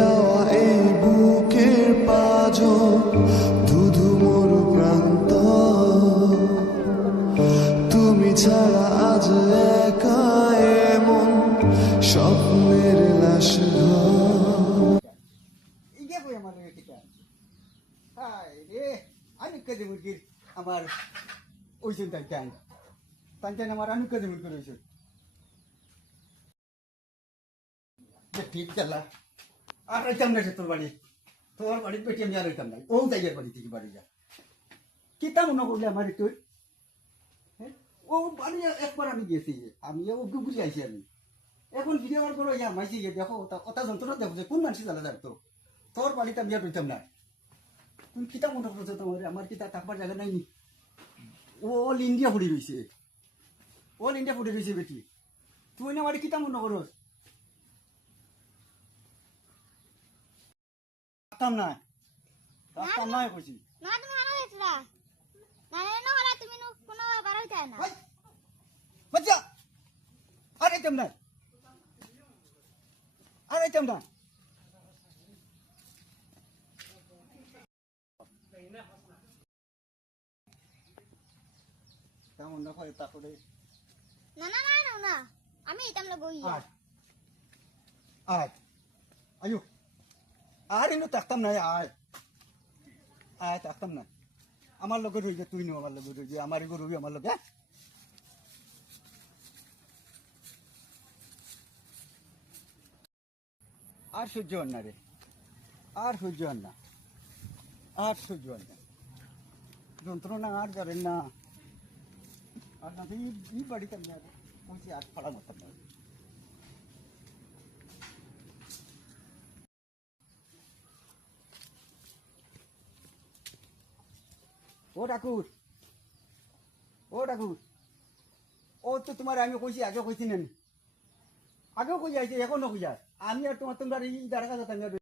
যাওয়া এই বুকের পাজো ধুধু মোর প্রান্ত তুমি ছাড়া আজ একা এমন স্বপ্নের লাশ ঘর ইগে কই আমার টিকা হাই রে আমি কাজে মুরগির আমার ওইজন তাইকান তাইকান আমার আমি কাজে মুরগির ওইজন যে ঠিক চালা আর রইতাম না তোর বাড়ি পেটি আমি আর রইতাম না ও যাইয়ার বাড়ি থেকে বাড়ি যা কিতা মনে করলে আমার তুই ও বাড়ি একবার আমি গেছি আমি ওকে বুঝে আইছি আমি এখন ভিডিও কল করো ইয়া মাইছি দেখো কথা যন্ত্রণা দেখো যে কোন মানুষ জানা যাতো তোর বাড়িতে আমি আর রইতাম না তুমি কিতা মনে করছো তোমার আমার কিতা থাকবার জায়গা নাই অল ইন্ডিয়া ফুড়ি রয়েছে অল ইন্ডিয়া ফুড়ি রয়েছে বেটি তুই না বাড়ি কিতা মনে করো থাকতাম না কইছি না তুমি মারা হয়েছ না না হলে তুমি কোনো বার হইতে না বাচ্চা আরে তেম না তেমন না হয় তারপরে না আমি ইতাম না গই আয় আয়ু আর ইনো থাকতাম না আয় থাকতাম না আমার লগে রইবে তুই নো আমার লগে রইবে আমার গরু রইবে আমার লগে আর সহ্য হন না রে আর সহ্য হন না যন্ত্রণা আর জানেন না আর না এই বাড়িতে আমি আর কইছি আর ফাড়া মতাম না ও ঠাকুর ও তো তোমার আমি কইছি আগে কইছি নেন আগেও কই যাইছে এখনো কই যায় আমি আর তোমরা এই দাঁড়া কাছে